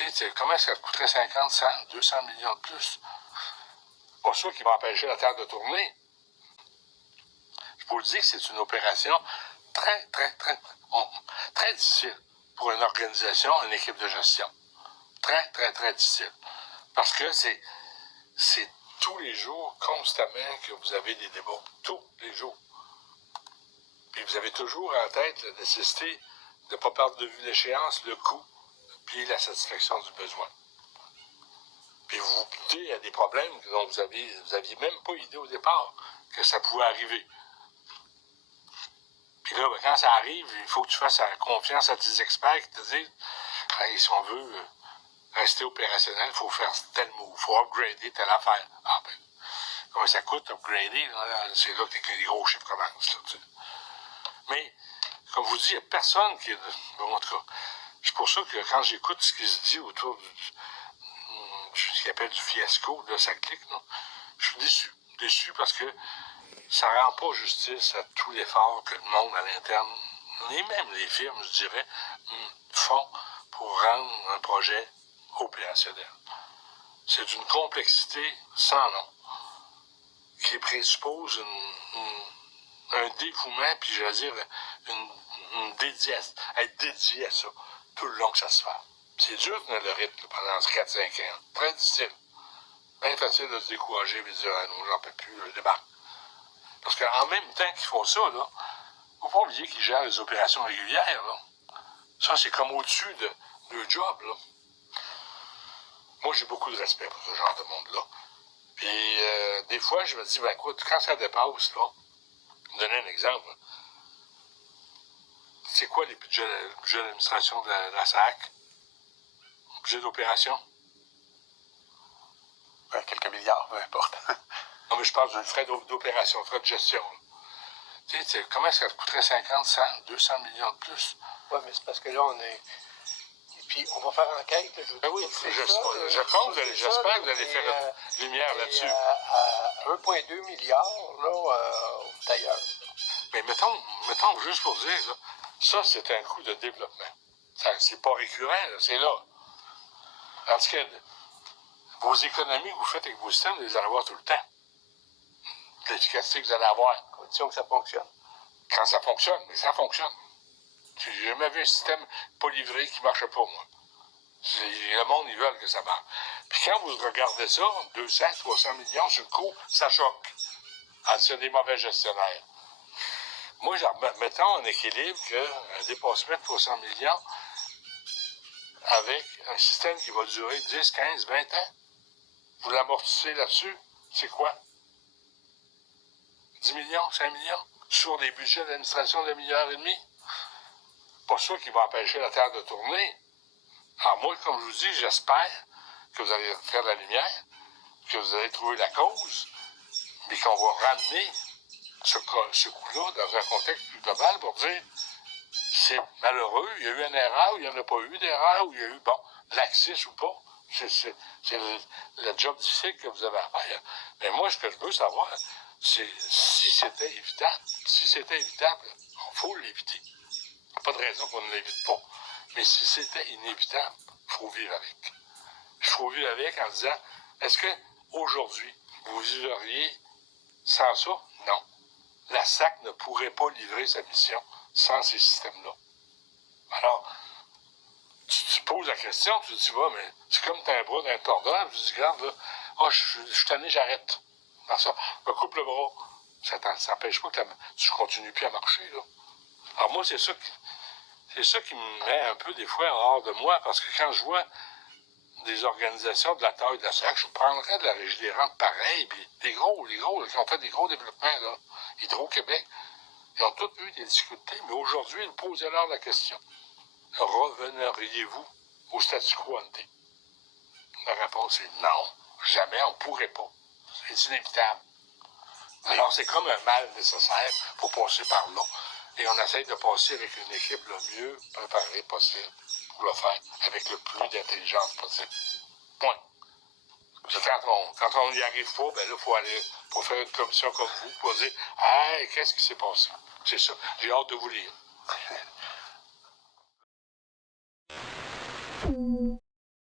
Tu sais, comment est-ce que ça coûterait 50, 100, 200 millions de plus? Pas sûr qui va empêcher la Terre de tourner. Je vous le dis que c'est une opération très, très, très, très difficile pour une organisation, une équipe de gestion. Très, très, très difficile. Parce que c'est tous les jours, constamment, que vous avez des débats. Tous les jours. Puis vous avez toujours en tête la nécessité de ne pas perdre de vue l'échéance, le coût, puis la satisfaction du besoin. Puis vous vous doutez à des problèmes dont vous aviez même pas idée au départ que ça pouvait arriver. Puis là, quand ça arrive, il faut que tu fasses confiance à tes experts qui te disent hey, si on veut rester opérationnel, il faut faire tel mot, il faut upgrader telle affaire. Ah ben, comment ça coûte upgrader? Là, c'est là que les gros chiffres commencent. Là, tu sais. Mais, comme je vous dis, il n'y a personne qui est... Bon, en tout cas, c'est pour ça que quand j'écoute ce qui se dit autour ce qu'ils appellent du fiasco, là, ça clique, là, je suis déçu. Déçu parce que ça ne rend pas justice à tout l'effort que le monde à l'interne, et même les firmes, je dirais, font pour rendre un projet opérationnel. C'est d'une complexité sans nom, qui présuppose un dévouement, puis je veux dire, être dédié à ça, tout le long que ça se fait. C'est dur de tenir le rythme pendant 4-5 ans. Très difficile. Bien facile de se décourager et de dire ah non, j'en peux plus, je débarque. Parce qu'en même temps qu'ils font ça, là, faut pas oublier qu'ils gèrent les opérations régulières. Là. Ça, c'est comme au-dessus de leur job. Là. Moi, j'ai beaucoup de respect pour ce genre de monde-là. Puis, des fois, je me dis, ben écoute, quand ça dépasse, là, donner un exemple, c'est quoi les budgets d'administration de la SAC? Budget d'opération? Quelques milliards, peu importe. Non, mais je parle du frais d'opération, frais de gestion. Tu sais, comment est-ce que ça coûterait 50, 100, 200 millions de plus? Oui, mais c'est parce que là, on est... Et puis, on va faire enquête. Ben oui, j'espère que vous allez faire lumière là-dessus. À 1,2 milliard, là, d'ailleurs. Mais mettons juste pour dire, là, ça, c'est un coût de développement. C'est pas récurrent, là, c'est là. Parce que vos économies que vous faites avec vos systèmes, vous les allez avoir tout le temps. L'efficacité que vous allez avoir. À condition que ça fonctionne. Quand ça fonctionne, mais ça fonctionne. J'ai jamais vu un système pas livré qui ne marche pas, moi. Le monde, ils veulent que ça marche. Puis quand vous regardez ça, 200, 300 millions sur le coup, ça choque. C'est des mauvais gestionnaires. Moi, mettons un équilibre qu'un dépassement de 300 millions avec un système qui va durer 10, 15, 20 ans. Vous l'amortissez là-dessus, c'est quoi? 10 millions, 5 millions? Sur des budgets d'administration de 1,5 milliard? Pas sûr qu'il va empêcher la Terre de tourner. Alors moi, comme je vous dis, j'espère que vous allez faire la lumière, que vous allez trouver la cause, mais qu'on va ramener ce coup-là dans un contexte plus global pour dire c'est malheureux, il y a eu une erreur, ou il n'y en a pas eu d'erreur, ou il y a eu, bon, laxisme ou pas. C'est le job difficile que vous avez à faire. Mais moi, ce que je veux savoir, c'est si c'était évitable. Si c'était évitable, il faut l'éviter. Il n'y a pas de raison qu'on ne l'évite pas. Mais si c'était inévitable, il faut vivre avec. Il faut vivre avec en disant, est-ce que aujourd'hui, vous vivriez sans ça? Non. La SAC ne pourrait pas livrer sa mission sans ces systèmes-là. Alors, tu poses la question, tu te dis, va, mais c'est comme t'as un bras d'un tordeur, je dis, regarde, là, je suis tanné, j'arrête. Alors ça, je me coupe le bras. Ça n'empêche pas que tu continues plus à marcher, là. Alors moi, c'est ça qui me met un peu des fois hors de moi, parce que quand je vois des organisations de la taille de la SAC, je prendrais de la Régie des rentes pareil, puis les gros, qui ont fait des gros développements, là, Hydro-Québec, ils ont tous eu des difficultés, mais aujourd'hui, posez-leur la question. Reveneriez-vous au statu quo ante? La réponse est non. Jamais, on ne pourrait pas. C'est inévitable. Alors, c'est comme un mal nécessaire pour passer par là. Et on essaie de passer avec une équipe le mieux préparée possible pour le faire avec le plus d'intelligence possible. Point. Quand on n'y arrive pas, ben là, faut faire une commission comme vous pour dire hey, qu'est-ce qui s'est passé? C'est ça. J'ai hâte de vous lire.